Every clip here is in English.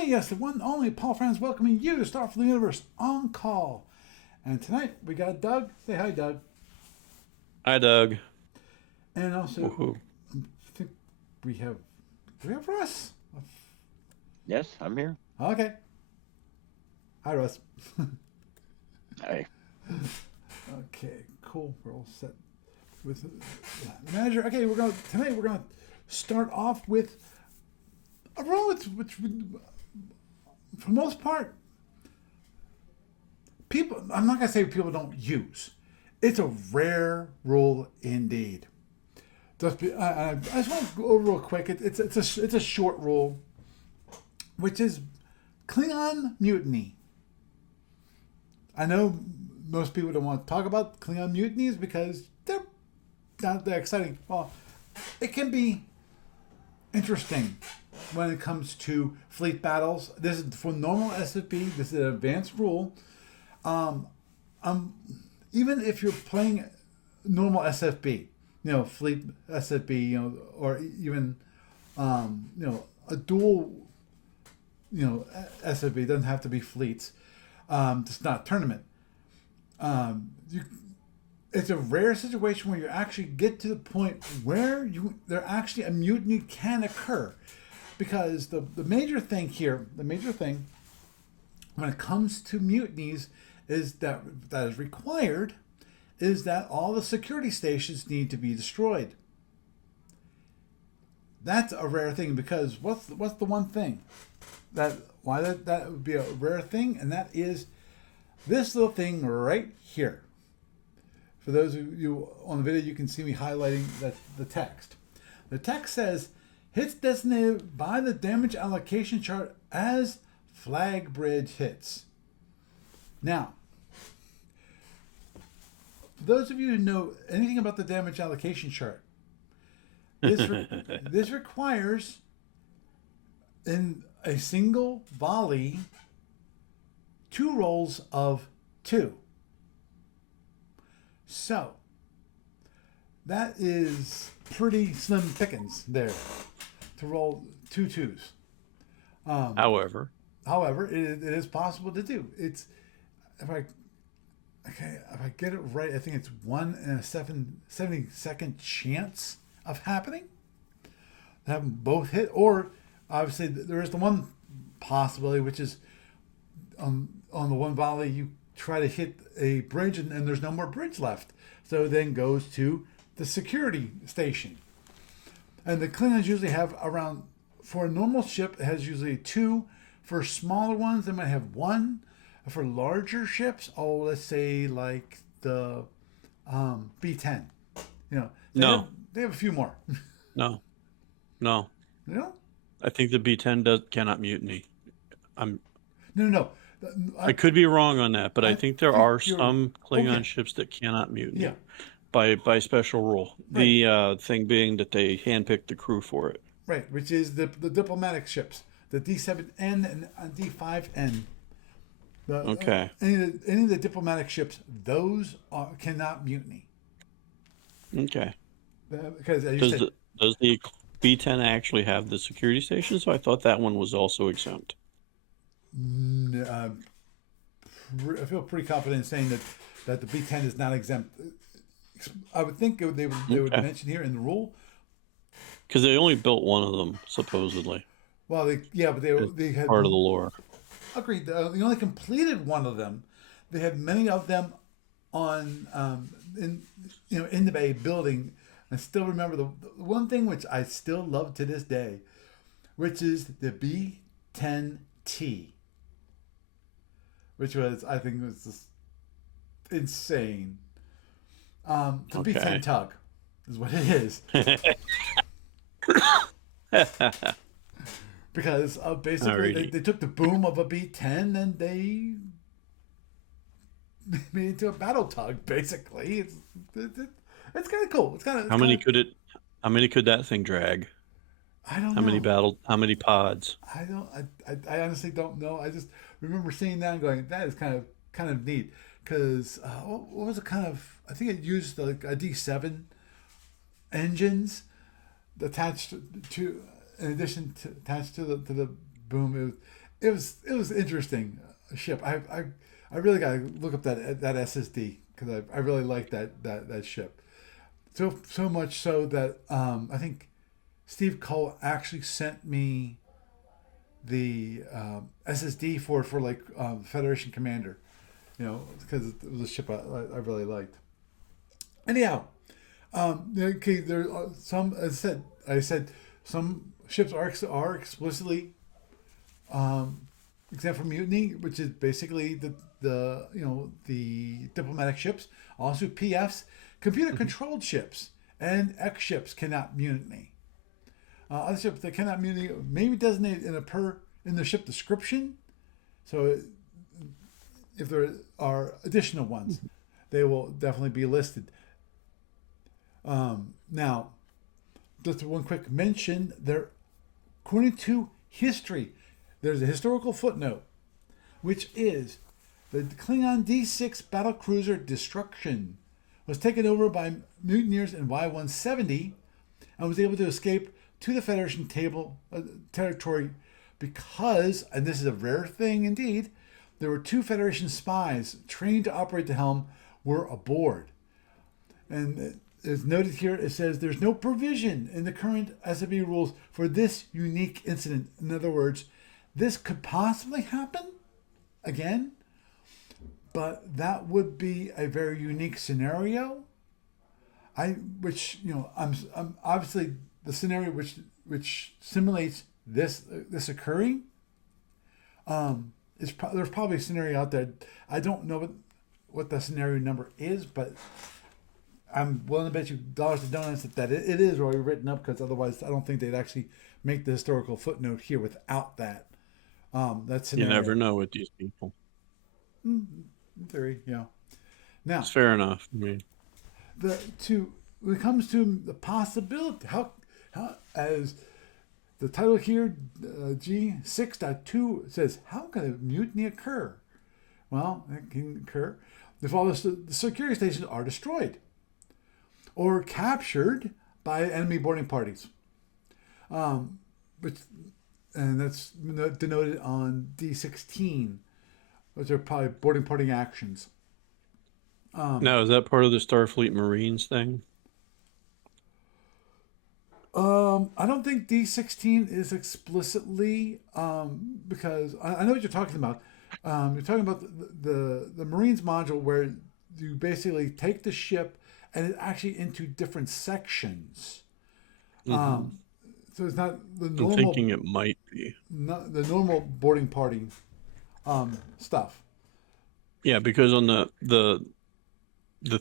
me, yes, the one and only Paul Franz, welcoming you to Starfleet Universe on call. And tonight we got Doug. Say hi, Doug. Hi, Doug. And also, Woohoo. I think we have. Do we have Russ? Yes, I'm here. Okay. Hi, Russ. Hey. Okay, cool. We're all set with the manager. Okay, tonight we're gonna start off with a role which for the most part, people. I'm not gonna say people don't use. It's a rare rule indeed. I just want to go over real quick. It's a short rule, which is Klingon Mutiny. I know most people don't want to talk about Klingon mutinies because they're not that exciting. Well, it can be interesting when it comes to fleet battles. This is for normal SFP. This is an advanced rule. Um, Even if you're playing normal SFB, fleet SFB, or even, a dual, SFB doesn't have to be fleets. It's not a tournament. You, it's a rare situation where you actually get to the point where there actually a mutiny can occur, because the major thing here, when it comes to mutinies, is that is required is that all the security stations need to be destroyed. That's a rare thing, because what's the one thing that would be a rare thing, and that is this little thing right here. For those of you on the video, you can see me highlighting the text. The text says, hits designated by the damage allocation chart as flag bridge hits. Now, for those of you who know anything about the damage allocation chart, this requires, in a single volley, 2 rolls of 2. So, that is pretty slim pickings there to roll 2 twos. However, it is possible to do. It's if I get it right, I think it's 1 in a 70-second chance of happening. Have them both hit, or obviously there is the one possibility, which is on the one volley you try to hit a bridge and there's no more bridge left, so then goes to the security station. And the Klingons usually have around, for a normal ship it has usually 2. For smaller ones they might have 1. For larger ships, let's say like the B10, no, they have a few more. no. You know? I think the B10 cannot mutiny. No. I could be wrong on that, but I think there are you're some Klingon okay. ships that cannot mutiny. Yeah. By special rule. Right. The thing being that they handpick the crew for it. Right, which is the diplomatic ships, the D7N and D5N. Okay. Any of the diplomatic ships, those cannot mutiny. Okay. Because as you said, Does the B10 actually have the security station? So I thought that one was also exempt. I feel pretty confident in saying that the B10 is not exempt. I would think they would mention here in the rule. Because they only built one of them, supposedly. Well, they had part of the lore. Agreed. They only completed one of them. They had many of them on in the Bay building. I still remember the one thing which I still love to this day, which is the B10T, which I think was just insane. The B10 tug is what it is. Because basically they took the boom of a B10 and they made it into a battle tug. Basically, it's kind of cool. It's kind of How many could that thing drag? I don't know. How many pods? I honestly don't know. I just remember seeing that and going, that is kind of neat. Because what was it kind of? I think it used like a D7 engines attached to in addition to attached to the boom. it was interesting ship. I really got to look up that SSD because I really like that ship. So much so that I think Steve Cole actually sent me the SSD for like Federation Commander, because it was a ship I really liked. Anyhow, okay, there are some. As I said some ships are explicitly exempt from mutiny, which is basically the diplomatic ships. Also, PFs, computer controlled ships, and X ships cannot mutiny. Other ships that cannot mutiny may be designated in the ship description. So if there are additional ones, they will definitely be listed. Now, just one quick mention there, according to history, there's a historical footnote, which is the Klingon D6 battlecruiser Destruction was taken over by mutineers in Y-170 and was able to escape to the Federation territory because, and this is a rare thing indeed, there were 2 Federation spies trained to operate the helm were aboard. And as noted here, it says there's no provision in the current SFB rules for this unique incident. In other words, this could possibly happen again, but that would be a very unique scenario. I'm obviously the scenario which simulates this occurring. There's probably a scenario out there. I don't know what the scenario number is, but I'm willing to bet you dollars to donuts that it is already written up, because otherwise I don't think they'd actually make the historical footnote here without that. That scenario. You never know with these people. In theory, yeah. Now, it's fair enough. I mean, when it comes to the possibility, how as the title here, G6.2 says, how can a mutiny occur? Well, it can occur if all the security stations are destroyed or captured by enemy boarding parties. And that's denoted on D16, which are probably boarding party actions. now, is that part of the Starfleet Marines thing? I don't think D16 is explicitly, because I know what you're talking about. You're talking about the Marines module where you basically take the ship and it's actually into different sections. So it's not the normal. I'm thinking it might be. Not the normal boarding party stuff. Yeah, because on the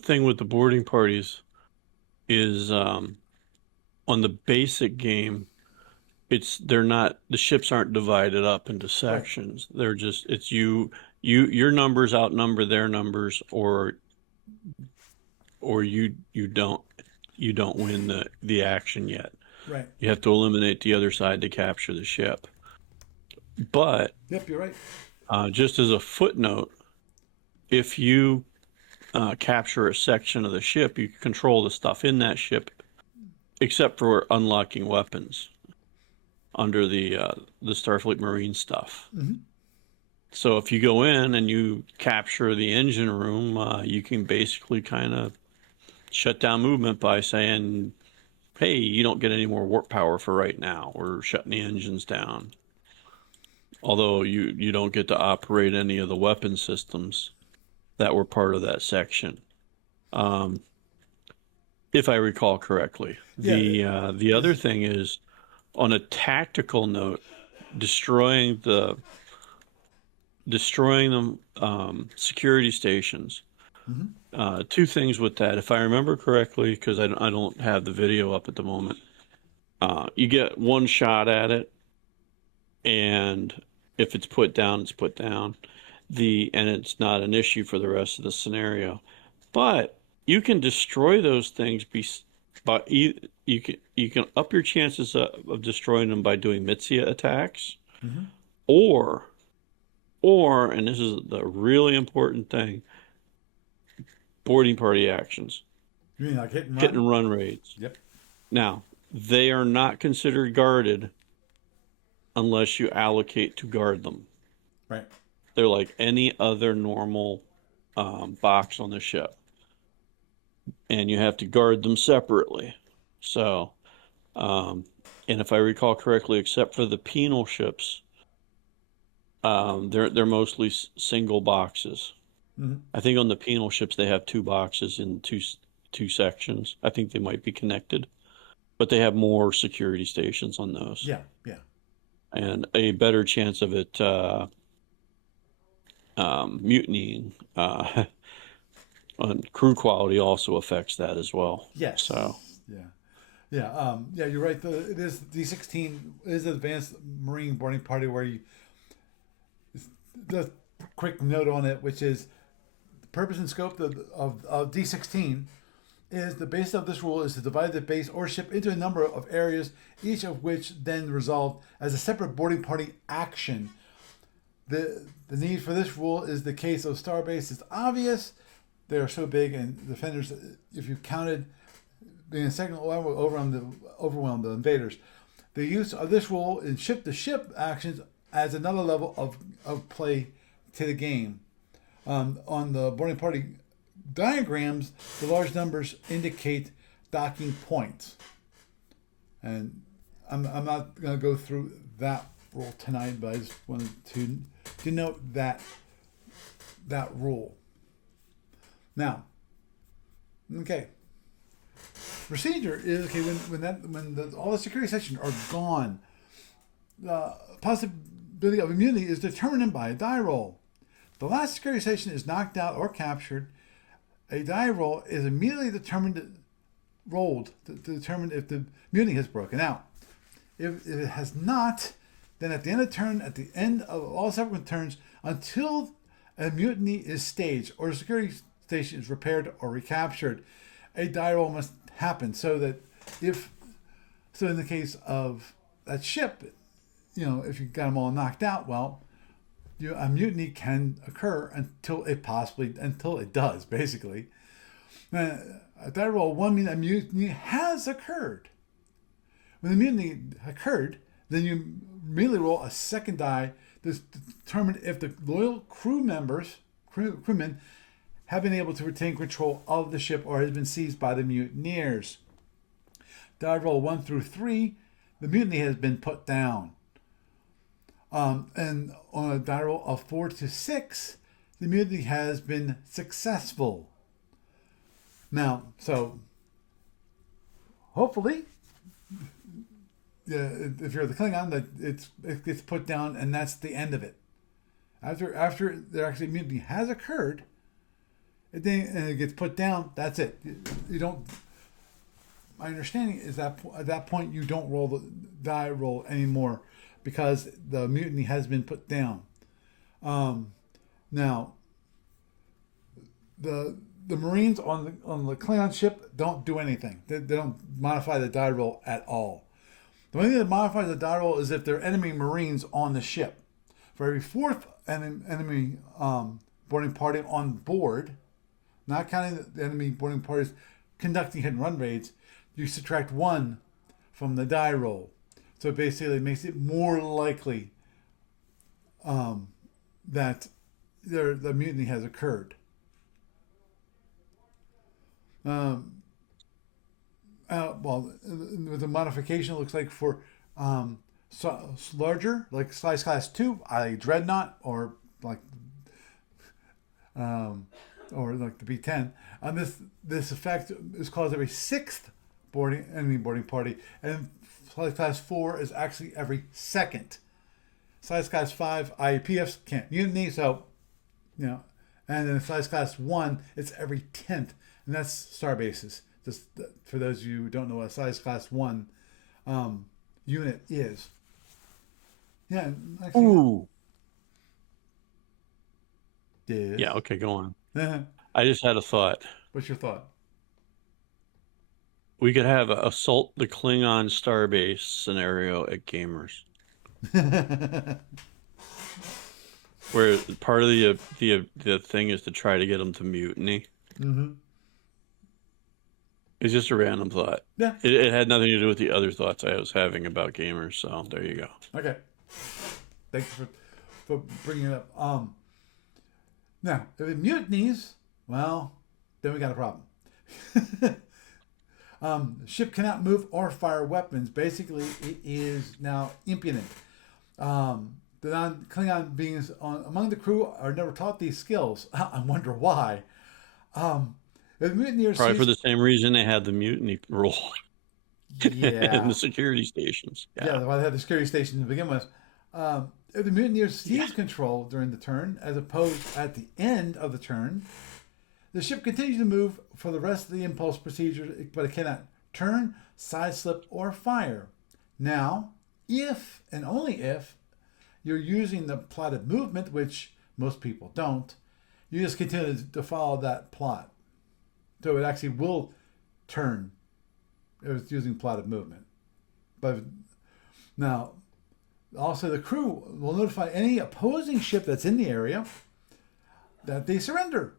thing with the boarding parties is on the basic game, the ships aren't divided up into sections. Right. They're just, it's your numbers outnumber their numbers, or you don't win the action yet. Right. You have to eliminate the other side to capture the ship. But yep, you're right. Just as a footnote, if you capture a section of the ship, you control the stuff in that ship, except for unlocking weapons under the Starfleet Marine stuff. Mm-hmm. So if you go in and you capture the engine room, you can basically kind of shut down movement by saying, hey, you don't get any more warp power for right now. We're shutting the engines down. Although you don't get to operate any of the weapon systems that were part of that section. If I recall correctly. Yeah. The other thing is, on a tactical note, destroying the security stations. Mm-hmm. 2 things with that. If I remember correctly, because I don't have the video up at the moment, you get one shot at it, and if it's put down, it's put down. And it's not an issue for the rest of the scenario. But you can destroy those things you can up your chances of destroying them by doing Mitsia attacks, mm-hmm. or and this is the really important thing, boarding party actions. You mean like hit and run raids? Yep. Now, they are not considered guarded unless you allocate to guard them. Right. They're like any other normal box on the ship, and you have to guard them separately. So, and if I recall correctly, except for the penal ships, they're mostly single boxes. Mm-hmm. I think on the penal ships they have two boxes in two sections. I think they might be connected, but they have more security stations on those. Yeah. Yeah. And a better chance of it mutinying. And crew quality also affects that as well. Yes. So Yeah. Yeah. Yeah. You're right. It is D16 is an advanced Marine boarding party where you. The quick note on it, which is the purpose and scope of D16 is the base of this rule is to divide the base or ship into a number of areas, each of which then resolved as a separate boarding party action. The need for this rule is the case of Starbase is obvious. They are so big, and defenders, if you counted, being a second level overwhelm the invaders. The use of this rule in ship-to-ship actions adds another level of play to the game. On the boarding party diagrams, the large numbers indicate docking points. And I'm not going to go through that rule tonight, but I just wanted to note that rule. Now, okay. Procedure is okay when all the security sections are gone. The possibility of immunity is determined by a die roll. The last security station is knocked out or captured. A die roll is immediately rolled to determine if the mutiny has broken out. If it has not, then at the end of turn, at the end of all subsequent turns, until a mutiny is staged or a security station is repaired or recaptured, a die roll must happen. So that in the case of that ship, if you got them all knocked out, well, a mutiny can occur until it does, basically. A die roll one means a mutiny has occurred. When the mutiny occurred, then you immediately roll a second die to determine if the loyal crewmen have been able to retain control of the ship or has been seized by the mutineers. Die roll 1 through 3, the mutiny has been put down. And on a die roll of 4 to 6, the mutiny has been successful. Now, so hopefully, if you're the Klingon, that it gets put down and that's the end of it. After there actually mutiny has occurred, and it gets put down, that's it. You don't. My understanding is that at that point you don't roll the die roll anymore because the mutiny has been put down. Now, the Marines on the Klingon ship don't do anything. They don't modify the die roll at all. The only thing that modifies the die roll is if there are enemy Marines on the ship. For every fourth enemy boarding party on board, not counting the enemy boarding parties conducting hit and run raids, you subtract 1 from the die roll. So basically it makes it more likely that the mutiny has occurred. With the modification, it looks like for larger, like size class 2, i.e. Dreadnought, or like the B-10. This effect is caused every 6th enemy boarding party, and size class 4 is actually every 2nd. Size class 5 IEPFs can't mutiny, so and then size class 1 it's every 10th, and that's Starbases. Just for those of you who don't know what a size class 1 unit is. Yeah. Actually, ooh. Yes. Yeah, okay, go on. I just had a thought. What's your thought? We could have a assault the Klingon starbase scenario at Gamers, where part of the thing is to try to get them to mutiny. Mm-hmm. It's just a random thought. Yeah. It had nothing to do with the other thoughts I was having about Gamers, so there you go. Okay. Thanks for for bringing it up. Now, if it mutinies, well, then we got a problem. The ship cannot move or fire weapons. Basically, it is now impudent. The non-Klingon beings among the crew are never taught these skills. I wonder why. If mutineers Probably for the same reason they had the mutiny rule yeah, in the security stations. yeah, Yeah. why they had the security station to begin with. If the mutineers seize control during the turn, as opposed at the end of the turn, the ship continues to move for the rest of the impulse procedure, but it cannot turn, side slip, or fire. Now, if and only if you're using the plotted movement, which most people don't, you just continue to follow that plot. So it actually will turn if it's using plotted movement. But now, also the crew will notify any opposing ship that's in the area that they surrender.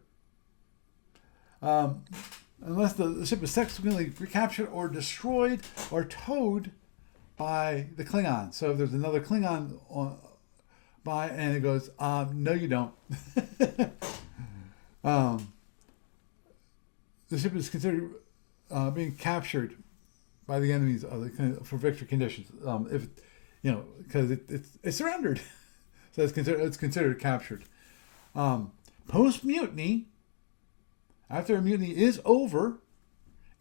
Unless the ship is subsequently recaptured or destroyed or towed by the Klingon. So if there's another Klingon by and it goes, no, you don't. The ship is considered being captured by the enemies for victory conditions. If because it's surrendered, so it's considered captured. Post mutiny, after a mutiny is over,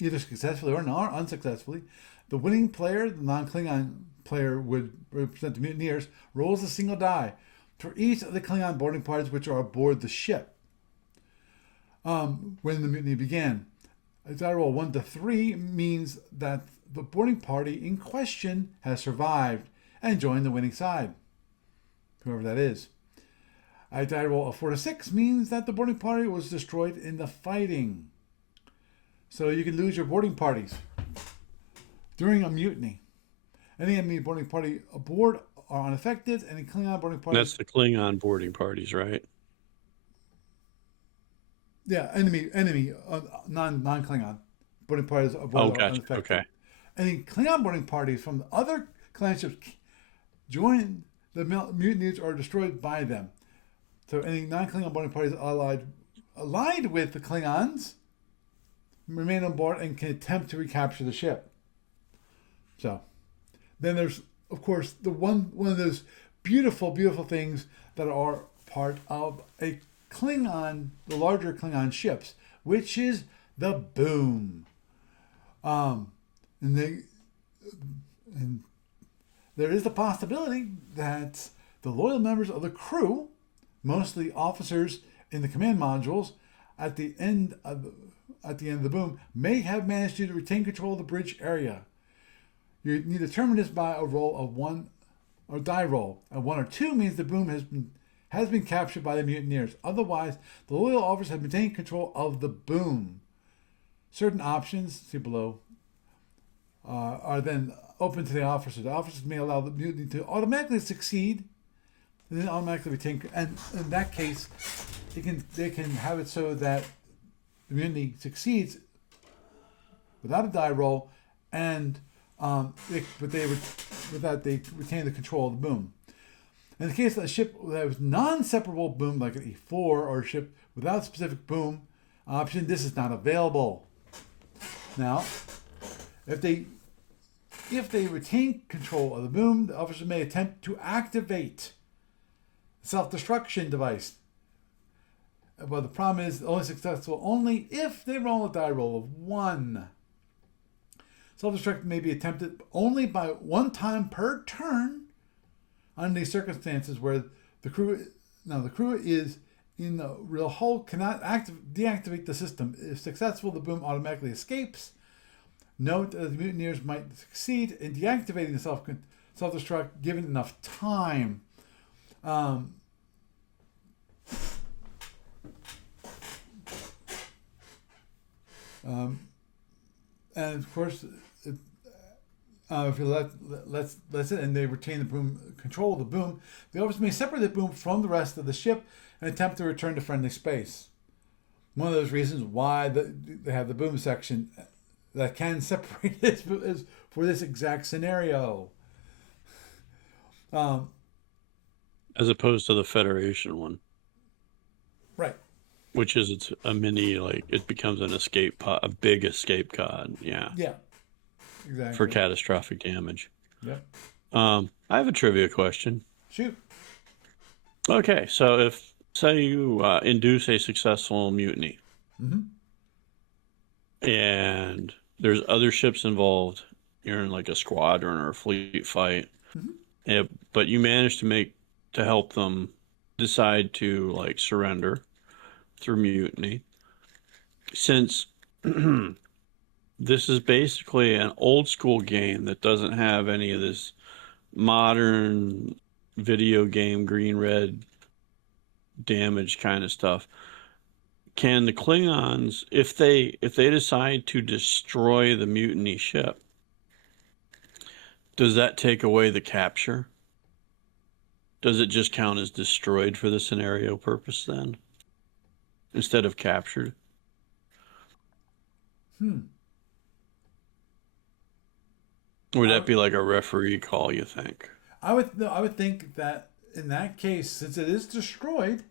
either successfully or not unsuccessfully, the winning player, the non-Klingon player, would represent the mutineers, rolls a single die for each of the Klingon boarding parties which are aboard the ship. When the mutiny began, a die roll 1 to 3 means that the boarding party in question has survived and joined the winning side, whoever that is. A die roll of 4 to 6 means that the boarding party was destroyed in the fighting. So you can lose your boarding parties during a mutiny. Any enemy boarding party aboard are unaffected. Any Klingon boarding party. That's the Klingon boarding parties, right? Yeah, enemy, non-Klingon boarding parties aboard are unaffected. Okay. Any Klingon boarding parties from the other Klingon ships join the mutineers or destroyed by them. So any non-Klingon boarding parties allied with the Klingons remain on board and can attempt to recapture the ship. So then there's, of course, the one of those beautiful, beautiful things that are part of a Klingon, the larger Klingon ships, which is the boom. And there is the possibility that the loyal members of the crew, mostly officers in the command modules, at the end of the boom, may have managed to retain control of the bridge area. You need to determine this by a roll of 1 or die roll. A 1 or 2 means the boom has been captured by the mutineers. Otherwise, the loyal officers have maintained control of the boom. Certain options, see below, are then open to the officers. The officers may allow the mutiny to automatically succeed and then automatically retain. And in that case, they can have it so that the mutiny succeeds without a die roll, and they retain the control of the boom. In the case of a ship that was non-separable boom, like an E4, or a ship without specific boom option, this is not available. Now, if they retain control of the boom, the officer may attempt to activate the self-destruction device. But the problem is only successful only if they roll a die roll of 1. Self-destruct may be attempted only by 1 time per turn under these circumstances where the crew is in the real hull, cannot deactivate the system. If successful, the boom automatically escapes. Note that the mutineers might succeed in deactivating the self-destruct given enough time. And of course, if you let it and they retain the boom, control of the boom, the officers may separate the boom from the rest of the ship and attempt to return to friendly space. One of those reasons why they have the boom section that can separate this is for this exact scenario. as opposed to the Federation one, Right. which is it's a mini like it becomes an escape pod, a big escape pod. Yeah, Yeah. for Exactly. catastrophic damage. Yep. I have a trivia question. Shoot. Okay, so if say you induce a successful mutiny Mm-hmm. and there's other ships involved, you're in like a squadron or a fleet fight, Mm-hmm. yeah, but you manage to help them decide to like surrender through mutiny. Since this is basically an old school game that doesn't have any of this modern video game green red damage kind of stuff. Can the Klingons, if they decide to destroy the mutiny ship, does that take away the capture? Does it just count as destroyed for the scenario purpose then, instead of captured? Hmm. Or would I, that be like a referee call, you think? I would no, I would think that in that case, since it is destroyed,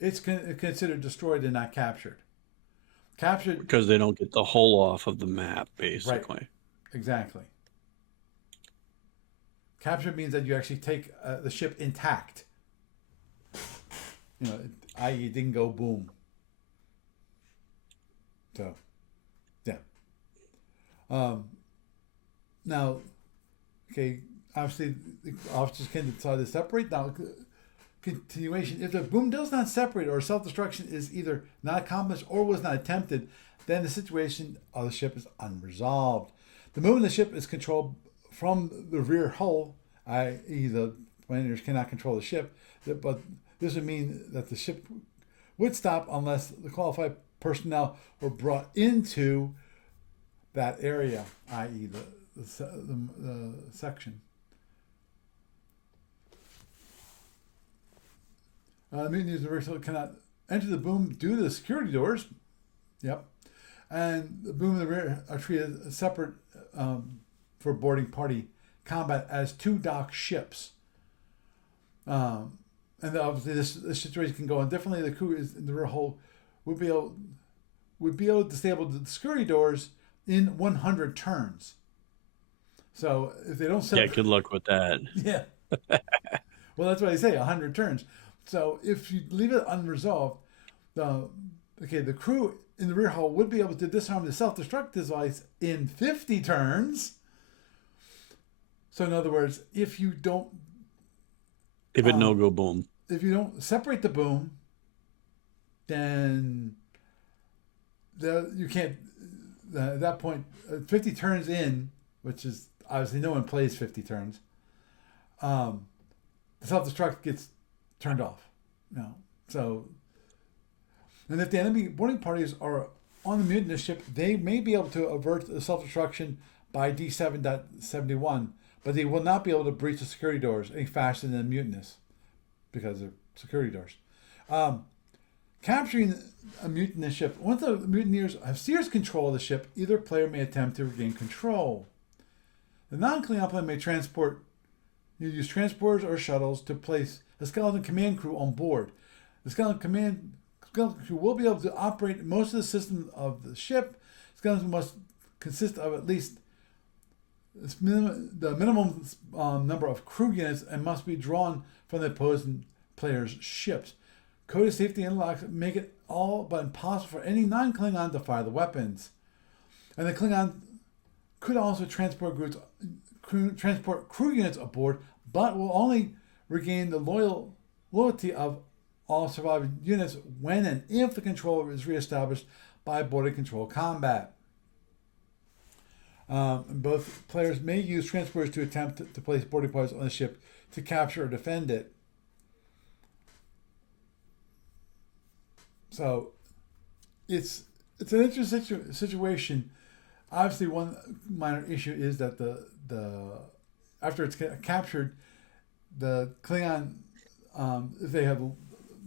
it's considered destroyed and not captured. Captured. Because they don't get the hull off of the map, Right. basically. Exactly. Captured means that you actually take the ship intact. You know, i.e., it didn't go boom. So, yeah. Um, Now, okay, obviously, the officers can decide to separate. Now, continuation. If the boom does not separate or self destruction is either not accomplished or was not attempted, then the situation of the ship is unresolved. The movement of the ship is controlled from the rear hull, i.e., the planners cannot control the ship, but this would mean that the ship would stop unless the qualified personnel were brought into that area, i.e., the section. Mutinies universal cannot enter the boom due to the security doors. Yep. And the boom and the rear are treated separate for boarding party combat as two docked ships. And obviously this situation can go on differently. The crew is in the rear hull would be able to disable the security doors in 100 turns. So if they don't Yeah, set, good luck with that. yeah, well that's what I say, 100 turns. So if you leave it unresolved, the crew in the rear hull would be able to disarm the self-destruct device in 50 turns. So in other words, if you don't If it no go boom. separate the boom, then you can't. At that point, 50 turns in, which is obviously no one plays 50 turns. The self-destruct gets turned off. So, and if the enemy boarding parties are on the mutinous ship, they may be able to avert the self-destruction by D7.71, but they will not be able to breach the security doors any faster than the mutinous because they're security doors. Capturing a mutinous ship. Once the mutineers have serious control of the ship, either player may attempt to regain control. The non-Klingon player may use transporters or shuttles to place a skeleton command crew on board. The skeleton crew will be able to operate most of the system of the ship. Skeletons must consist of at least the minimum number of crew units and must be drawn from the opposing player's ships. Code safety interlocks make it all but impossible for any non-Klingon to fire the weapons. And the Klingon could also transport crew units aboard, but will only regain the loyalty of all surviving units when and if the control is reestablished by border control combat. Both players may use transporters to attempt to place boarding parties on the ship to capture or defend it. So it's an interesting situation. Obviously, one minor issue is that the after it's captured, the Klingon, if they have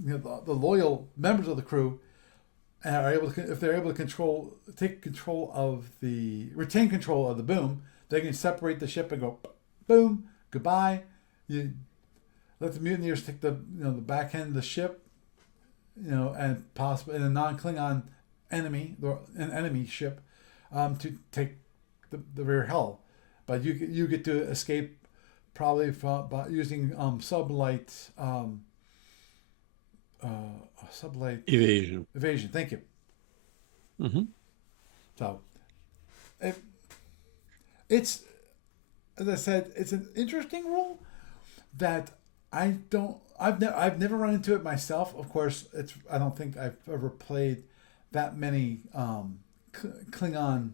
the loyal members of the crew, and are able to, if they're able to retain control of the boom, they can separate the ship and go boom, goodbye. let the mutineers take the the back end of the ship, and possibly in a non-Klingon an enemy ship, to take the rear hull, but you get to escape probably by using sublight sublight Evasion. evasion. Thank you. Mm-hmm. So it, it's as I said, it's an interesting rule that I've never run into it myself. Of course, I don't think I've ever played that many Klingon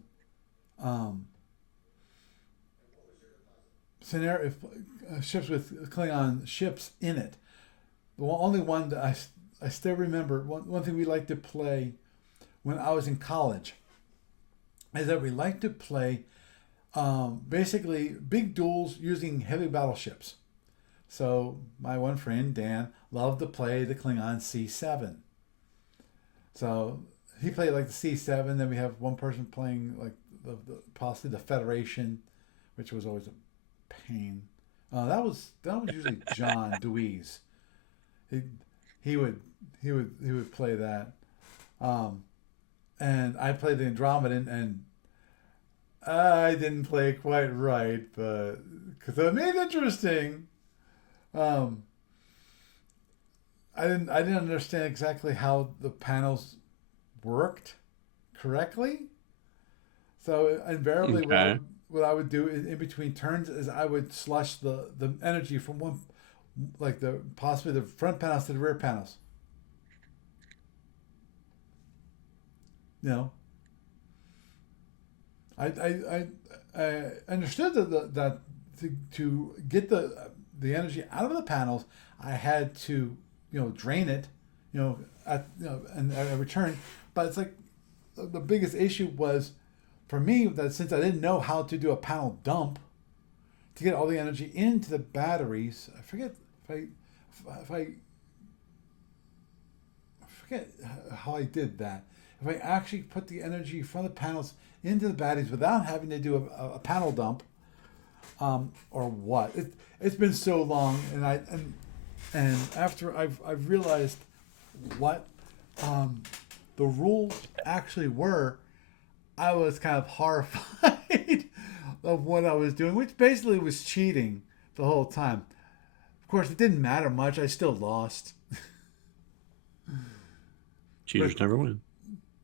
scenario ships with Klingon ships in it. The only one that I still remember, one thing we liked to play when I was in college is that we liked to play basically big duels using heavy battleships. So my one friend Dan loved to play the Klingon C7. So he played like the C7. Then we have one person playing like possibly the Federation, which was always a pain. That was usually John Dewey's. He would play that, and I played the Andromedan, and I didn't play it quite right, but because it made it interesting. I didn't understand exactly how the panels worked correctly. So invariably, Okay. what I would do in between turns is I would slush the energy from one, like possibly the front panels to the rear panels. You know, I understood that to get the energy out of the panels, I had to drain it, and I return. But it's like the biggest issue was for me that since I didn't know how to do a panel dump to get all the energy into the batteries, I forget if I forget how I did that. If I actually put the energy from the panels into the batteries without having to do a panel dump, or what? It's been so long, and after I've realized what the rules actually were, I was kind of horrified of what I was doing, which basically was cheating the whole time. Of course, it didn't matter much. I still lost. Cheaters never win.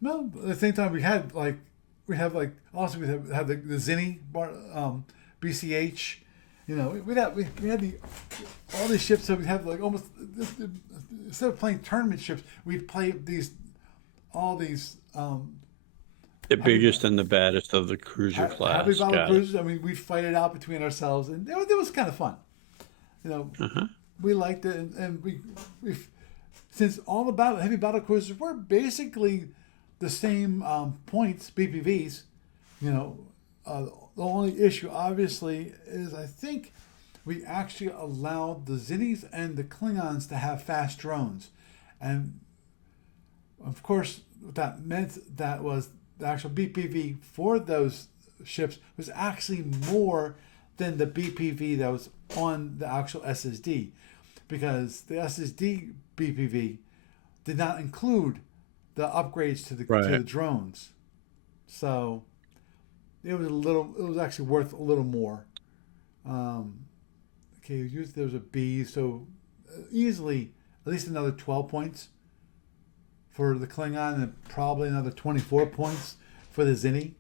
No, at the same time, we have also we have the Zinni bar, BCH. We had all these ships. So we have like almost instead of playing tournament ships, we play all these The biggest and the baddest of the cruiser heavy class. battle Got it. cruisers. I mean, we fight it out between ourselves, and it was kind of fun. Uh-huh. We liked it, and we since all the heavy battle cruisers were basically the same points, BPVs. The only issue, obviously, is I think we actually allowed the Zinnis and the Klingons to have fast drones, and of course, what that meant that was the actual BPV for those ships was actually more than the BPV that was on the actual SSD, because the SSD BPV did not include the upgrades to the Right. drones. So it was actually worth a little more. Okay, there was a B, so easily at least another 12 points for the Klingon, and probably another 24 points for the Zinni.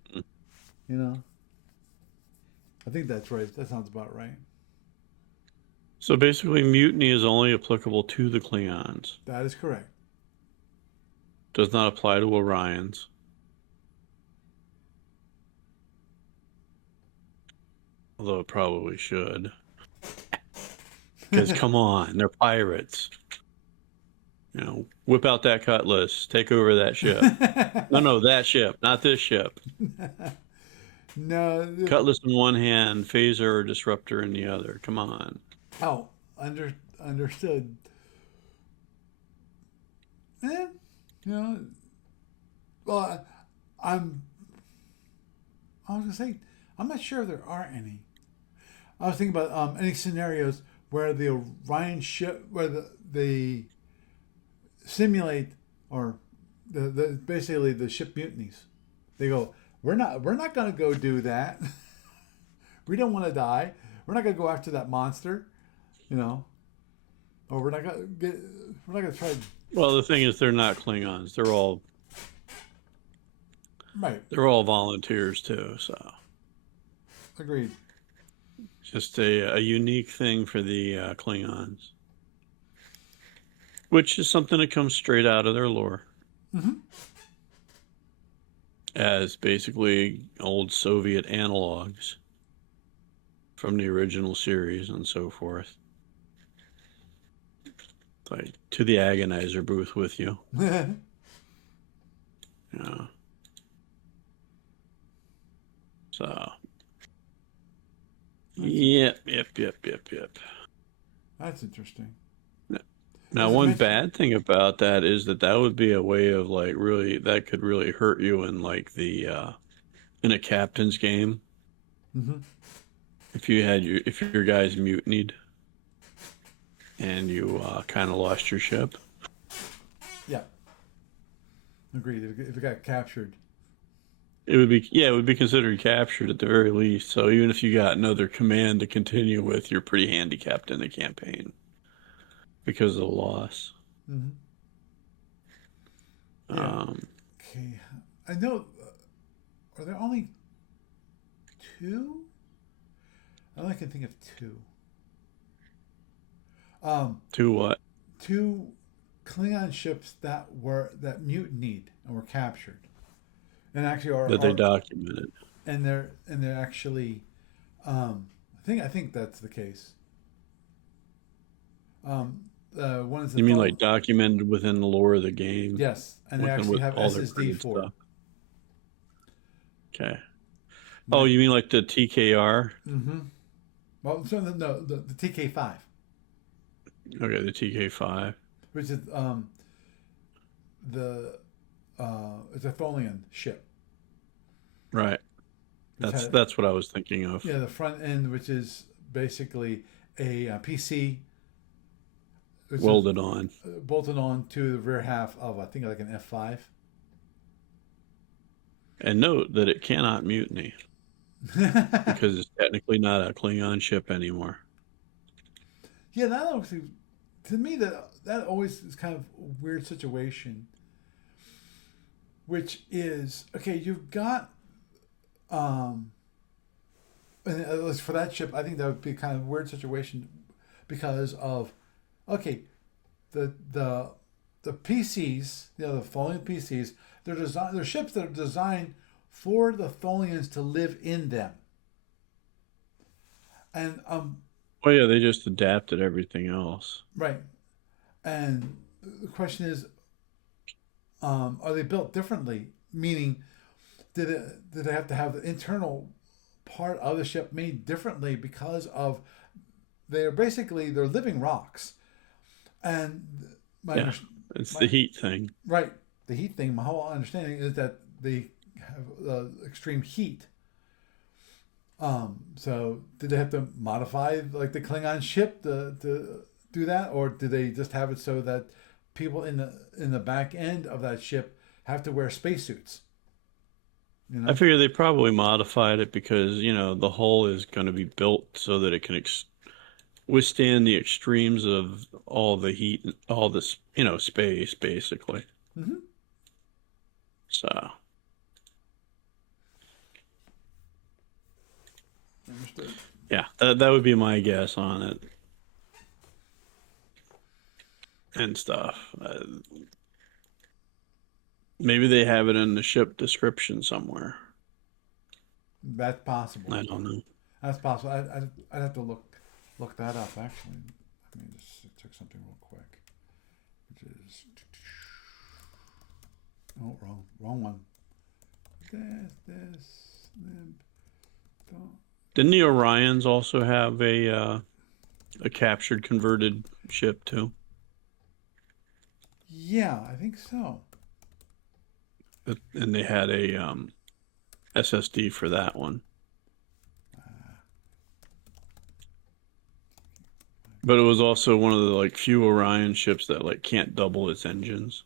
I think that's right. That sounds about right. So basically, mutiny is only applicable to the Klingons. That is correct. Does not apply to Orions. Although it probably should. Because come on, they're pirates. Whip out that cutlass, take over that ship. No, that ship, not this ship. No. Cutlass in one hand, phaser or disruptor in the other. Come on. Oh, understood. Well, I was gonna say, I'm not sure if there are any. I was thinking about any scenarios where the Orion ship, where the simulate or the basically the ship mutinies. They go, we're not going to go do that. We don't want to die. We're not going to go after that monster, or we're not going to try. Well, the thing is, they're not Klingons. They're all Right. They're all volunteers too. So Agreed. just a unique thing for the Klingons, which is something that comes straight out of their lore. Mm-hmm. As basically old Soviet analogs from the original series and so forth. Like, to the agonizer booth with you. Yeah. So. Yep. That's interesting. Now, one bad thing about that is that would be a way of like really that could really hurt you in like the in a captain's game. Mm-hmm. If your guys mutinied and you kind of lost your ship. Yeah. Agreed. If it got captured. It would be considered captured at the very least. So even if you got another command to continue with, you're pretty handicapped in the campaign because of the loss. Mm-hmm. Yeah. Okay. I know. Are there only two? I only can think of two. To what? Two Klingon ships that mutinied and were captured, and actually they documented. And they're actually, I think that's the case. One is you mean like documented within the lore of the game? Yes, and they actually have SSD for it. Okay. Oh, you mean like the TKR? Mm-hmm. Well, so no, the TK5. Okay, the TK5. Which is it's a Tholian ship. Right. That's what I was thinking of. Yeah, the front end, which is basically a PC bolted on to the rear half of, I think, like an F5. And note that it cannot mutiny because it's technically not a Klingon ship anymore. Yeah, that obviously, to me, that always is kind of a weird situation. Which is, okay, you've got, and at least for that ship, I think that would be kind of a weird situation because of, okay, the PCs, the Tholian PCs, they're ships that are designed for the Tholians to live in them. And well, yeah, they just adapted everything else. Right. And the question is, are they built differently? Meaning, did they have to have the internal part of the ship made differently because of they're living rocks, and it's the heat thing. Right, the heat thing. My whole understanding is that they have extreme heat. So did they have to modify like the Klingon ship to do that, or did they just have it so that people in the back end of that ship have to wear spacesuits? I figure they probably modified it because the hull is going to be built so that it can withstand the extremes of all the heat, all this space basically. Mm-hmm. So. Understood. Yeah, that would be my guess on it. And stuff. Maybe they have it in the ship description somewhere. That's possible. I don't know. That's possible. I'd have to look that up actually. Let me just check something real quick. Which is wrong one. Didn't the Orions also have a captured converted ship too? Yeah, I think so. And they had a SSD for that one. But it was also one of the like few Orion ships that like can't double its engines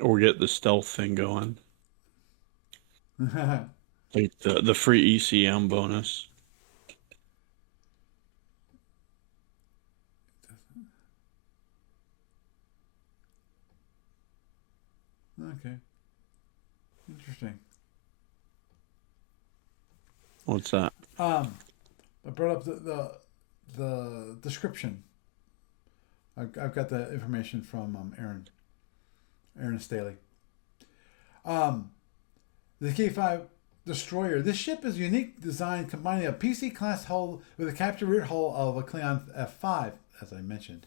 or get the stealth thing going, like the free ECM bonus. Okay. Interesting. What's that? I brought up the description. I've got the information from Aaron Staley. The K5 destroyer. This ship is a unique design combining a PC class hull with a captured rear hull of a Klingon F5, as I mentioned.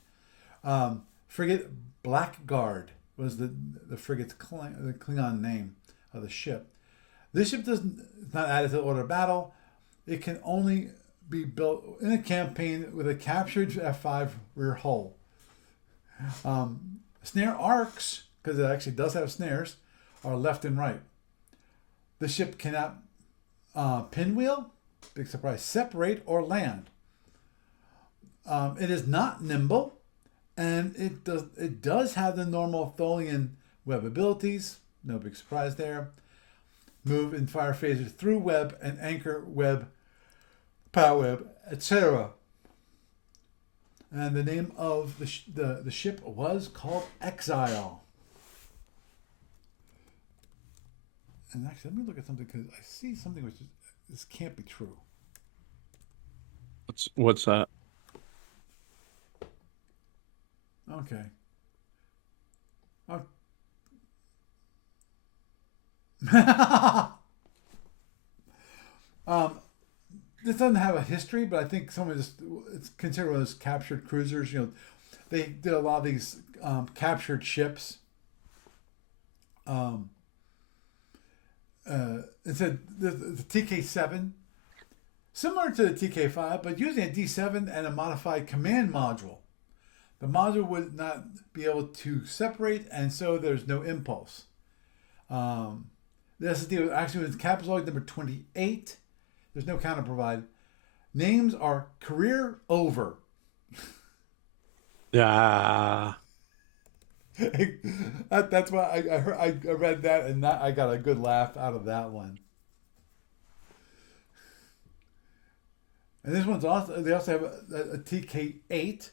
Frigate Blackguard was the frigate's the Klingon name of the ship. This ship is not added to the order of battle. It can only be built in a campaign with a captured F5 rear hull. Snare arcs, because it actually does have snares, are left and right. The ship cannot pinwheel, big surprise, separate, or land. It is not nimble, and it does have the normal Tholian web abilities. No big surprise there. Move and fire phasers through web and anchor web, power web, etc. And the name of the ship was called Exile. And actually, let me look at something because I see something which is, this can't be true. What's that? Okay. This doesn't have a history, but I think someone it's considered one of those captured cruisers. You know, they did a lot of these captured ships. It said the TK7, similar to the TK5, but using a D7 and a modified command module. The module would not be able to separate, and so there's no impulse. The SSD actually was capsule number 28. There's no counter provided. Names are career over. Yeah. That's why I heard, I read that, and that I got a good laugh out of that one. And this one's also, they also have a TK8,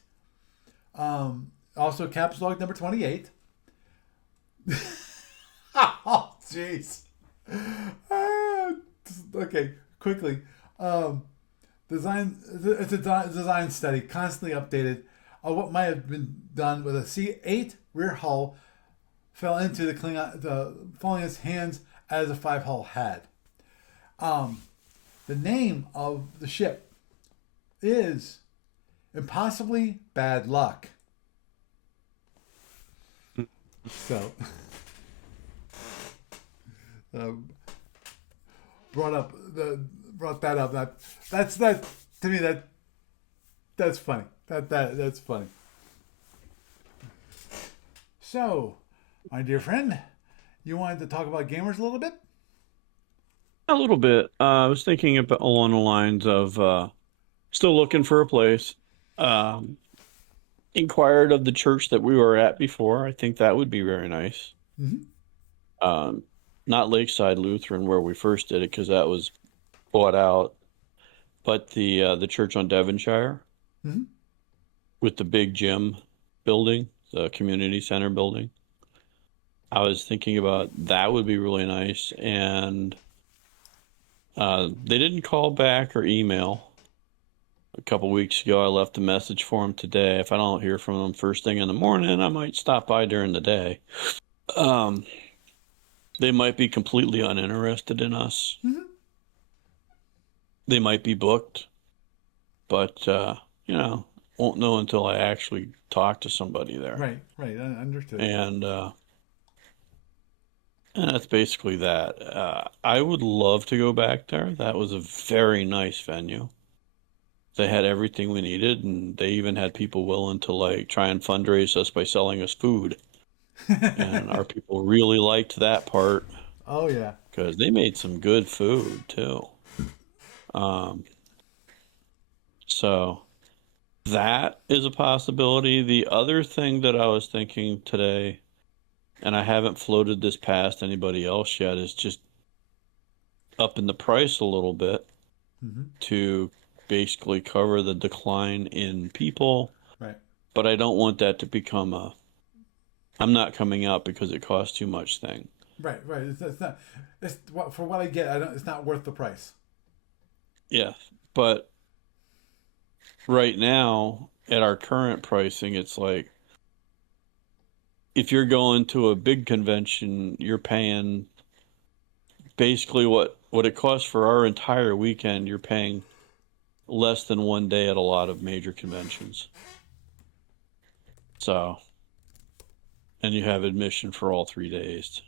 also caps log number 28. Oh jeez. Okay, quickly. It's a design study, constantly updated. What might have been done with a C8 rear hull fell into falling in its hands as a 5 hull had. The name of the ship is Impossibly Bad Luck. So, brought that up. That's to me that's funny. That's funny. So, my dear friend, you wanted to talk about gamers a little bit? A little bit. I was thinking about along the lines of still looking for a place. Inquired of the church that we were at before. I think that would be very nice. Mm-hmm. Not Lakeside Lutheran where we first did it because that was bought out, but the church on Devonshire Mm-hmm. with the big gym building, the community center building. I was thinking about that would be really nice, and they didn't call back or email. A couple weeks ago, I left a message for them today. If I don't hear from them first thing in the morning, I might stop by during the day. They might be completely uninterested in us. Mm-hmm. They might be booked, but won't know until I actually talk to somebody there. Right. I understood. And that's basically that. I would love to go back there. That was a very nice venue. They had everything we needed, and they even had people willing to like try and fundraise us by selling us food. And our people really liked that part. Oh yeah. Because they made some good food too. So that is a possibility. The other thing that I was thinking today, and I haven't floated this past anybody else yet, is just upping the price a little bit to basically cover the decline in people. Right. But I don't want that to become I'm not coming out because it costs too much thing. Right. It's not. It's for what I get. I don't. It's not worth the price. Yeah, but right now at our current pricing, it's like if you're going to a big convention, you're paying basically what it costs for our entire weekend. You're paying less than one day at a lot of major conventions. So, and you have admission for all 3 days.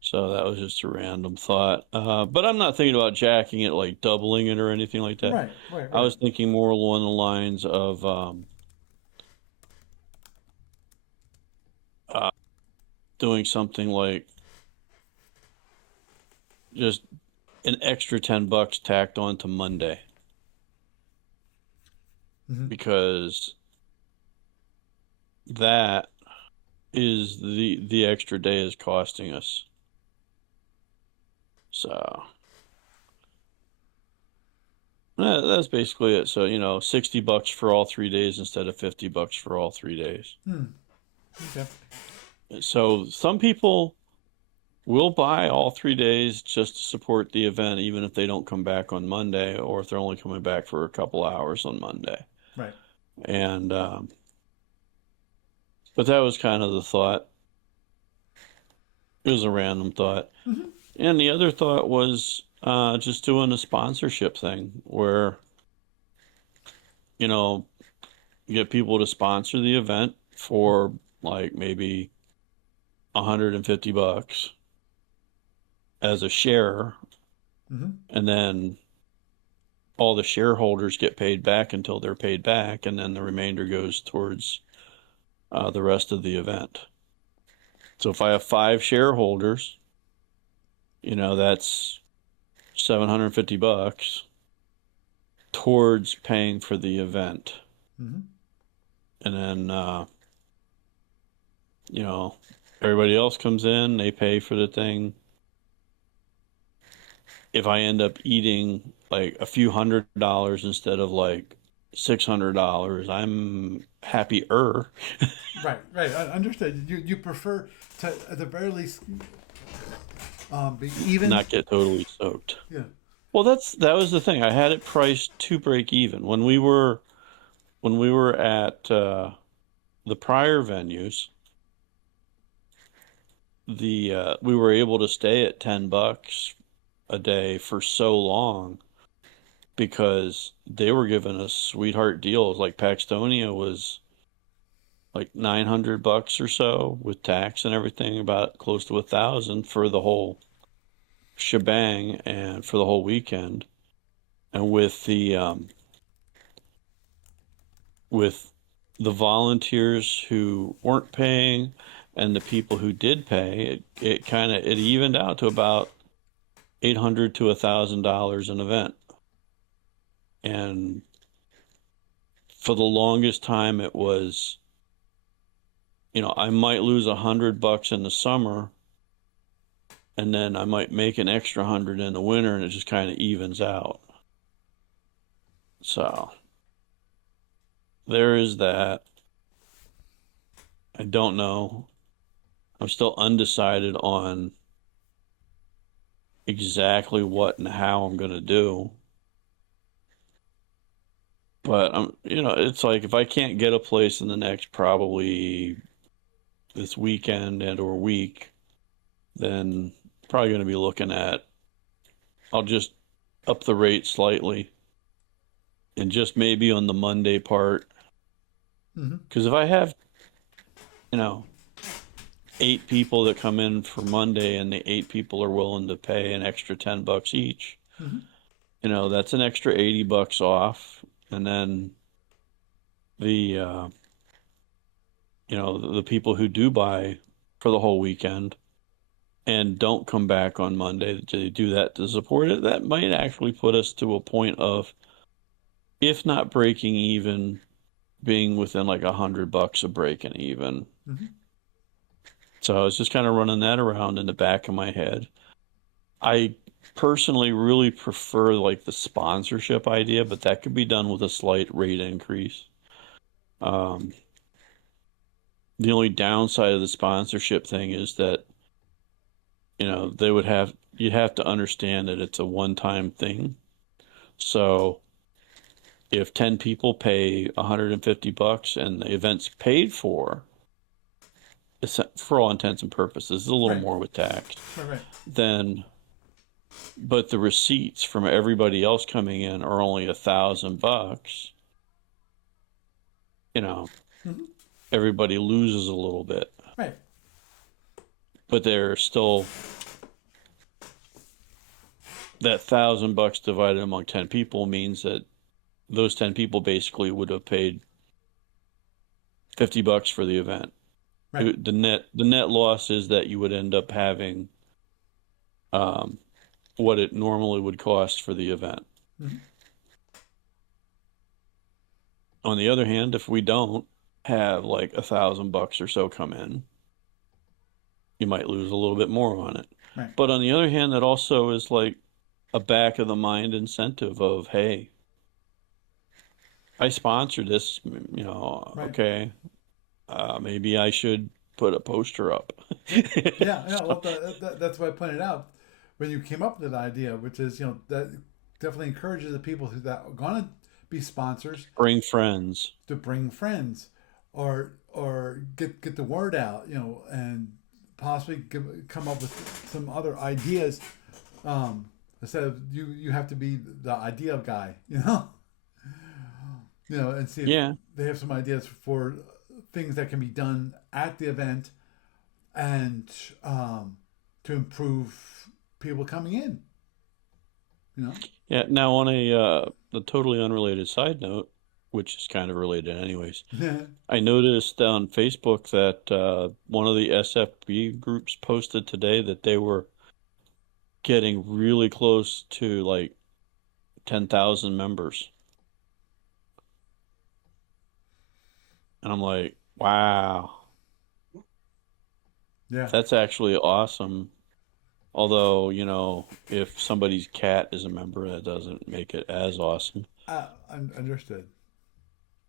So that was just a random thought. But I'm not thinking about jacking it, like doubling it or anything like that. Right. I was thinking more along the lines of doing something like just an extra $10 tacked on to Monday. Because that is the extra day is costing us. So that's basically it. So, $60 for all 3 days instead of $50 for all 3 days. Okay. So some people will buy all 3 days just to support the event, even if they don't come back on Monday, or if they're only coming back for a couple hours on Monday. Right. And but that was kind of the thought. It was a random thought. And the other thought was just doing a sponsorship thing where, you get people to sponsor the event for like maybe $150 as a share. And then all the shareholders get paid back until they're paid back. And then the remainder goes towards the rest of the event. So if I have 5 shareholders, that's $750 towards paying for the event. And then, everybody else comes in, they pay for the thing. If I end up eating like a few $100 instead of like $600, I'm happier. Right. I understand. You prefer to, at the very least, be even. Not get totally soaked. Yeah. Well, that was the thing. I had it priced to break even when we were at the prior venues. We were able to stay at $10 a day for so long because they were giving us sweetheart deals. Like Paxtonia was like $900 or so with tax and everything, about close to $1,000 for the whole shebang and for the whole weekend. And with the volunteers who weren't paying and the people who did pay, it evened out to about $800 to $1,000 an event. And for the longest time, it was, I might lose $100 in the summer, and then I might make an extra 100 in the winter, and it just kind of evens out. So there is that. I don't know. I'm still undecided on exactly what and how I'm going to do. But it's like if I can't get a place in the next probably this weekend and or week, then probably going to be looking at, I'll just up the rate slightly and just maybe on the Monday part. Because if I have, 8 people that come in for Monday and the 8 people are willing to pay an extra $10 each, that's an extra $80 off. And then the people who do buy for the whole weekend and don't come back on Monday to do that to support it, that might actually put us to a point of, if not breaking even, being within like $100 of breaking even. Mm-hmm. So I was just kind of running that around in the back of my head. I personally really prefer like the sponsorship idea, but that could be done with a slight rate increase. The only downside of the sponsorship thing is that, you'd have to understand that it's a one-time thing. So if 10 people pay $150 and the event's paid for, for all intents and purposes, a little Right. more with tax, Right. then, but the receipts from everybody else coming in are only $1,000, Mm-hmm. everybody loses a little bit. Right. But they're still, that $1,000 divided among 10 people means that those 10 people basically would have paid $50 for the event. Right. The net loss is that you would end up having what it normally would cost for the event. Mm-hmm. On the other hand, if we don't have like $1,000 or so come in, you might lose a little bit more on it. Right. But on the other hand, that also is like a back of the mind incentive of, hey, I sponsored this, Right. okay, maybe I should put a poster up. Yeah. Yeah. Well, that's why I pointed out when you came up with that idea, which is, that definitely encourages the people that are going to be sponsors Bring friends. to bring friends, or get the word out, and possibly come up with some other ideas, instead of you have to be the idea guy, and see if Yeah. they have some ideas for things that can be done at the event, and to improve people coming in. Yeah. Now, on a totally unrelated side note, which is kind of related anyways, I noticed on Facebook that one of the SFB groups posted today that they were getting really close to like 10,000 members. And I'm like, wow, Yeah. that's actually awesome. Although, if somebody's cat is a member, that doesn't make it as awesome. Understood.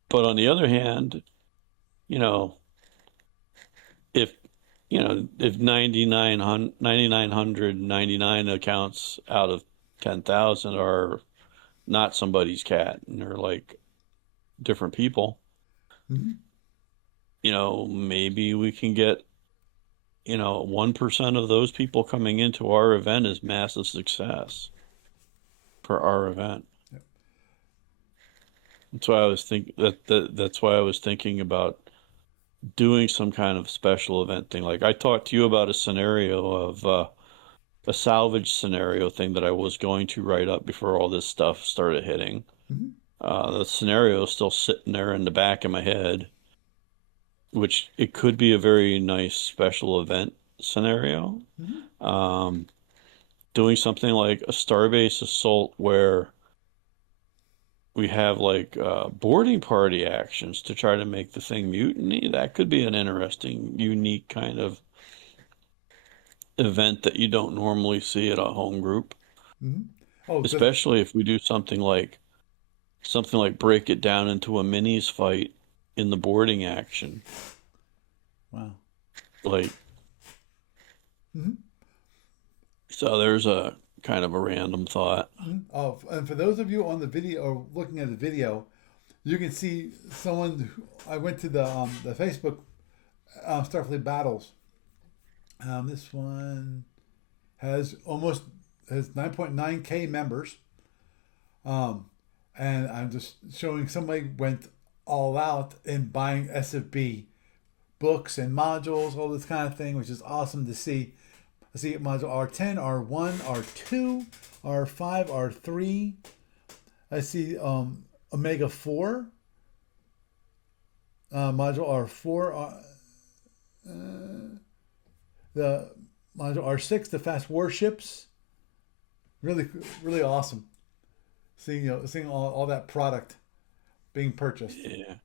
But on the other hand, you know, if if 9,999 accounts out of 10,000 are not somebody's cat and they're like different people, Mm-hmm. maybe we can get 1% of those people coming into our event is massive success for our event. Yep. That's why I was that's why I was thinking about doing some kind of special event thing. Like I talked to you about a scenario of a salvage scenario thing that I was going to write up before all this stuff started hitting. Mm-hmm. The scenario is still sitting there in the back of my head, which it could be a very nice special event scenario. Mm-hmm. Doing something like a starbase assault where we have like boarding party actions to try to make the thing mutiny. That could be an interesting, unique kind of event that you don't normally see at a home group. Mm-hmm. Oh, Especially if we do something like break it down into a minis fight in the boarding action. wow. Like, Mm-hmm. so there's a kind of a random thought. Mm-hmm. Oh, and for those of you on the video or looking at the video, you can see someone. I went to the Facebook Starfleet Battles. This one has 9.9K members. And I'm just showing somebody went all out in buying SFB books and modules, all this kind of thing, which is awesome to see. I see module R10, R1, R2, R5, R3. I see Omega 4, module R4. the module R6, the fast warships. Really, really awesome. Seeing all that product being purchased. Yeah.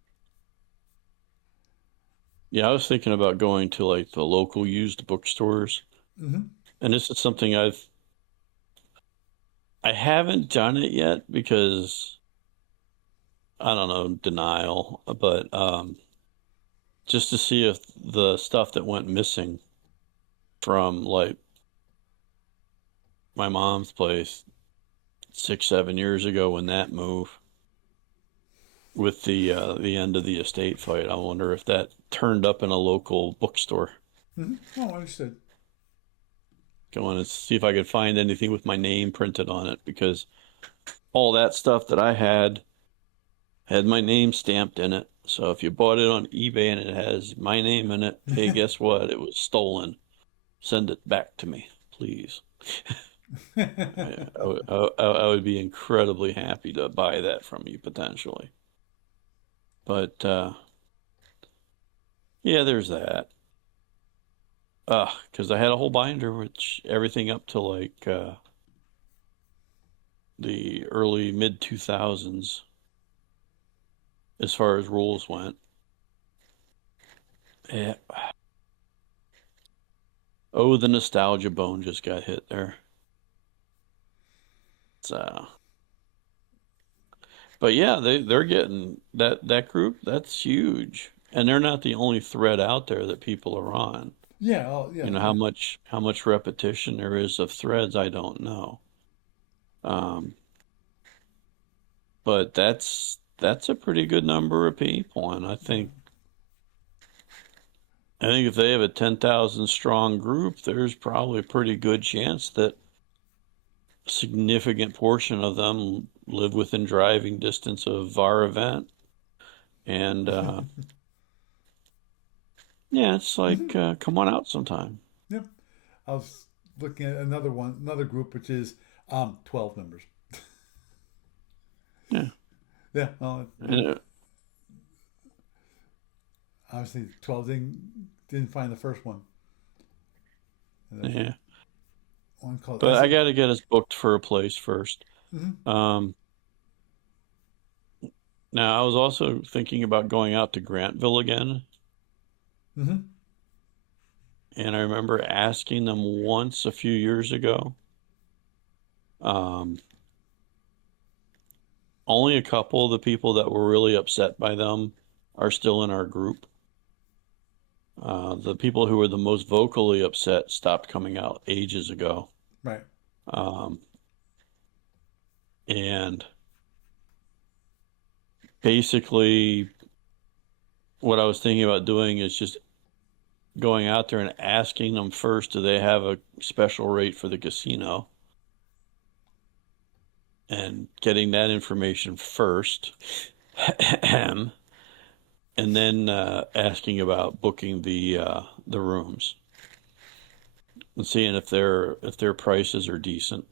Yeah, I was thinking about going to like the local used bookstores, Hmm. and this is something I haven't done it yet because I don't know, denial, but just to see if the stuff that went missing from like my mom's place 6, 7 years ago when that move with the end of the estate fight, I wonder if that turned up in a local bookstore. Hmm. Oh, understood. Going to see if I could find anything with my name printed on it because all that stuff that I had my name stamped in it. So if you bought it on eBay and it has my name in it, hey, guess what? It was stolen. Send it back to me, please. I would be incredibly happy to buy that from you potentially. But yeah, there's that. Because I had a whole binder, which everything up to like the early mid 2000s, as far as rules went. Yeah. Oh, the nostalgia bone just got hit there. So, but yeah, they're getting that group. That's huge, and they're not the only thread out there that people are on. Yeah. Oh, yeah. You know how much repetition there is of threads, I don't know. Um, but that's a pretty good number of people, and I think if they have a 10,000 strong group, there's probably a pretty good chance that a significant portion of them live within driving distance of our event. And yeah, it's like Hmm. come on out sometime. Yep. I was looking at another group, which is 12 members. Yeah, Yeah. Well, and, obviously 12 didn't find the first one. And there's yeah. one called But I SE. got to get us booked for a place first. Hmm. Um, Now, I was also thinking about going out to Grantville again, Hmm. and I remember asking them once a few years ago. Um, Only a couple of the people that were really upset by them are still in our group. The people who were the most vocally upset stopped coming out ages ago. Right. Um, and basically, what I was thinking about doing is just going out there and asking them first, do they have a special rate for the casino? And getting that information first, and then asking about booking the rooms and seeing if their prices are decent.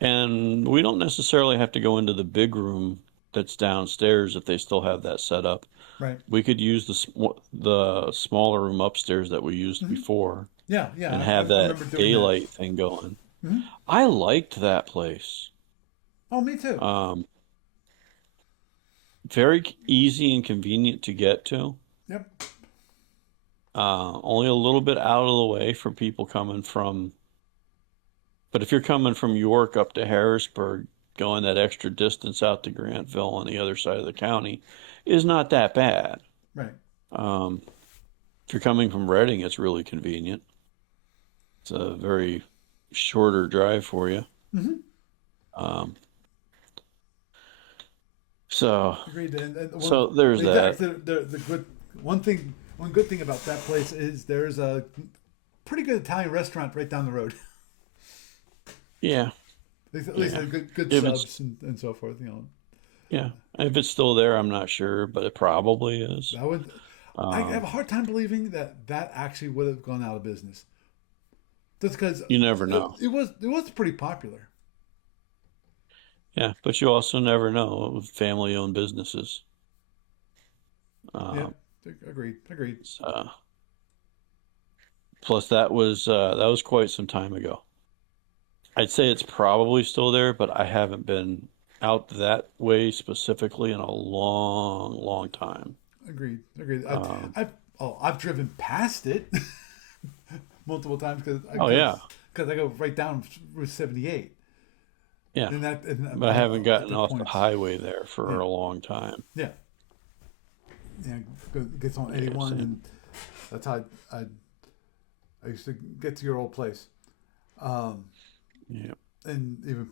And we don't necessarily have to go into the big room that's downstairs if they still have that set up. Right. We could use the smaller room upstairs that we used Hmm. before Yeah. and Yeah. have I that remember doing that. daylight thing going. Hmm. I liked that place. Oh, me too. Um, Very easy and convenient to get to. Yep. Only a little bit out of the way for people coming from, but if you're coming from York up to Harrisburg, going that extra distance out to Grantville on the other side of the county is not that bad. Right. Um, if you're coming from Reading, it's really convenient. It's a very shorter drive for you. Hmm. Um, so, Agreed. And so there's that. the good one good thing about that place is there's a pretty good Italian restaurant right down the road. Yeah, At least yeah. good If it's subs and so forth. Yeah, if it's still there, I'm not sure, but it probably is. That would I have a Um, hard time believing that actually would have gone out of business. Just because you never it, know. it was pretty popular. Yeah, but you also never know with family-owned businesses. Yeah, Um, agreed. so, Plus, that was quite some time ago. I'd say it's probably still there, but I haven't been out that way specifically in a long, long time. Agreed. Agreed. Um, I've driven past it multiple times oh yeah, because I go right down Route 78, yeah, and but I haven't at gotten the off the points. highway there Yeah, for a long time. yeah, yeah. Gets on Yeah, 81, same. and that's how I used to get to your old place, um, Yeah, and even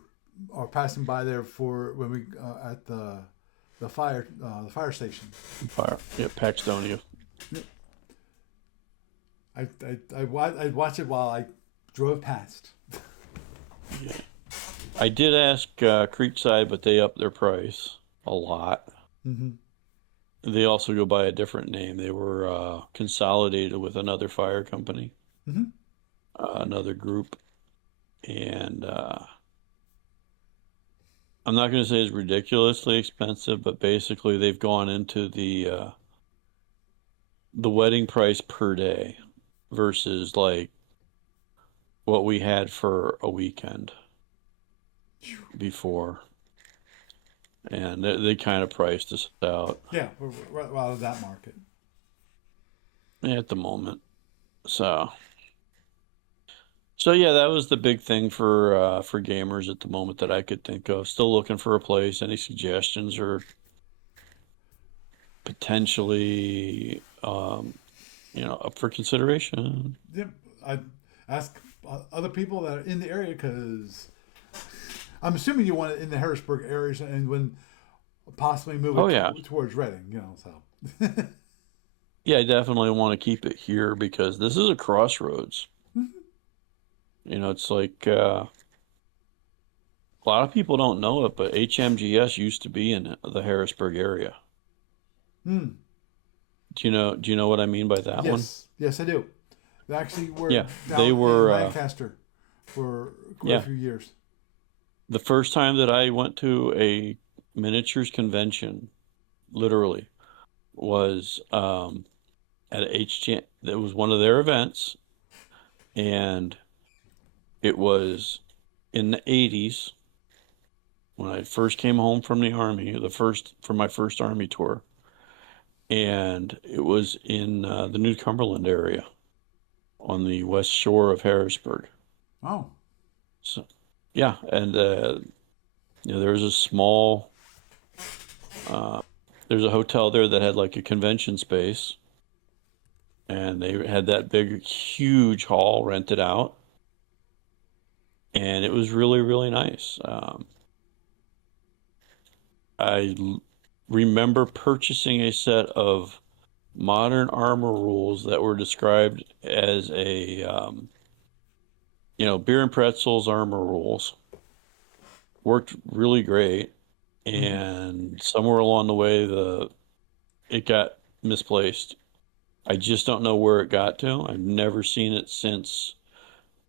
or passing by there for when we at the fire station. fire. Yeah, Paxtonia. I'd watch it while I drove past. Yeah. I did ask Creekside, but they upped their price a lot. Mm-hmm. They also go by a different name. They were consolidated with another fire company, Mm-hmm. another group, and I'm not going to say it's ridiculously expensive, but basically they've gone into the wedding price per day versus like what we had for a weekend before, and they kind of priced us out Yeah, we're out of that market. at the moment. So. So yeah, that was the big thing for gamers at the moment that I could think of. Still looking for a place. Any suggestions or potentially up for consideration? Yep. I ask other people that are in the area because I'm assuming you want it in the Harrisburg areas and when possibly move Oh it yeah. towards Reading. So. Yeah, I definitely want to keep it here because this is a crossroads. It's like a lot of people don't know it, but HMGS used to be in the Harrisburg area. Hmm. Do you know what I mean by that one? Yes, yes, I do. They actually were Yeah, they down in were Lancaster for quite a yeah. few years. The first time that I went to a miniatures convention, literally, was at HG. It was one of their events, and it was in the 80s when I first came home from the army, from my first army tour, and it was in the New Cumberland area on the west shore of Harrisburg. Oh. So, yeah, and there's a small uh, there's a hotel there that had like a convention space, and they had that big, huge hall rented out, and it was really, really nice. I remember purchasing a set of modern armor rules that were described as beer and pretzels armor rules. Worked really great, Mm-hmm. and somewhere along the way, it got misplaced. I just don't know where it got to. I've never seen it since.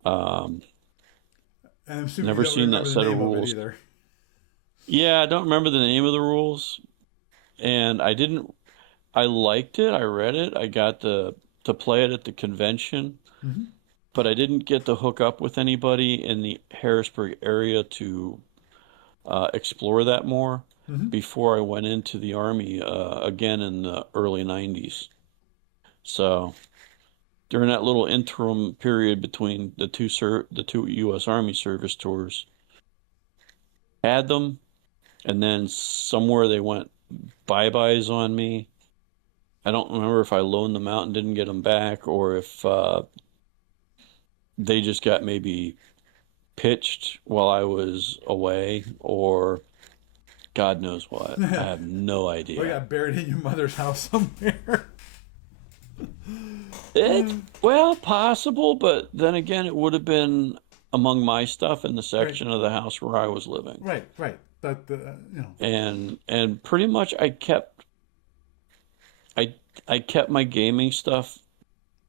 Um, And I'm assuming you Never don't seen that remember the set of name of it rules. either. Yeah, I don't remember the name of the rules, and I didn't. I liked it. I read it. I got to play it at the convention, Mm-hmm. but I didn't get to hook up with anybody in the Harrisburg area to explore that more Mm-hmm. before I went into the Army again in the early 90s. So during that little interim period between the two U.S. Army service tours, had them, and then somewhere they went bye-byes on me. I don't remember if I loaned them out and didn't get them back, or if they just got maybe pitched while I was away, or God knows what. I have no Or you idea. got buried in your mother's house somewhere. It's well possible, but then again, it would have been among my stuff in the Right, section of the house where I was living, right, right. But and pretty much I I kept my gaming stuff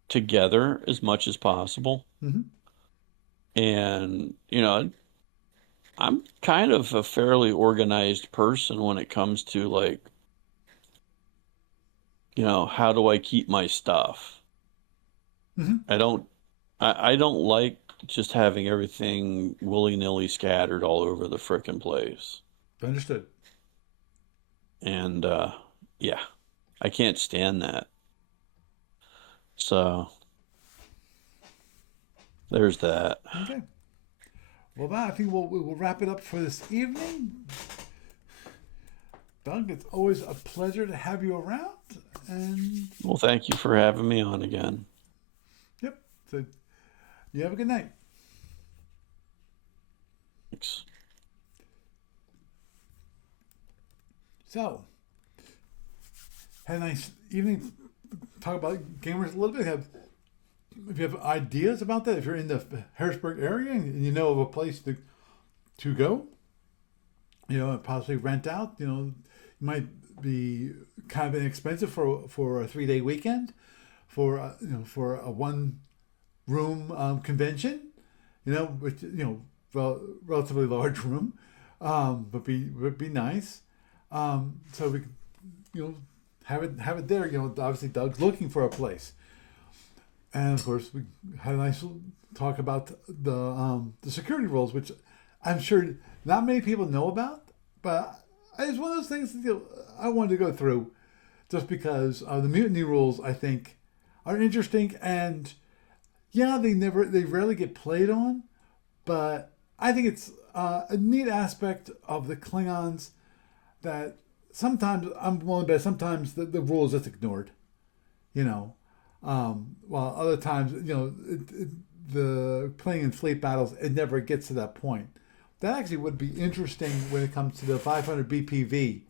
together as much as possible, mm-hmm. and I'm kind of a fairly organized person when it comes to like, how do I keep my stuff? Mm-hmm. I don't I don't like just having everything willy-nilly scattered all over the frickin' place. Understood. And yeah, I can't stand that. So there's that. Okay. Well, I think we'll wrap it up for this evening. Doug, it's always a pleasure to have you around. And Well, thank you for having me on again. yep. So you have a good night. Thanks. So, had a nice evening. Talk about gamers a little bit. If you have ideas about that, if you're in the Harrisburg area and you know of a place to go, and possibly rent out, it might be kind of inexpensive for a 3-day weekend, for for a one room convention, which relatively large room, but be nice. So we, have it there. Obviously Doug's looking for a place, and of course we had a nice talk about the security rules, which I'm sure not many people know about, but it's one of those things that, I wanted to go through, just because the mutiny rules I think are interesting, and yeah, they rarely get played on, but I think it's a neat aspect of the Klingons that sometimes I'm willing to bet sometimes the rule is just ignored, while other times, the playing in fleet battles, it never gets to that point. That actually would be interesting when it comes to the 500 BPV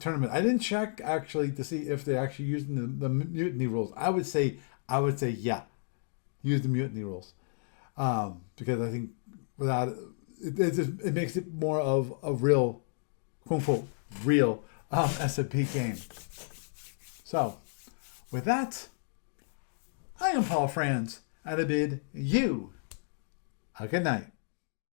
tournament. I didn't check actually to see if they're actually using the mutiny rules. I would say yeah, use the mutiny rules, because I think without it makes it more of a real, quote unquote, real SMP game. So, with that, I am Paul Franz, and I bid you a good night.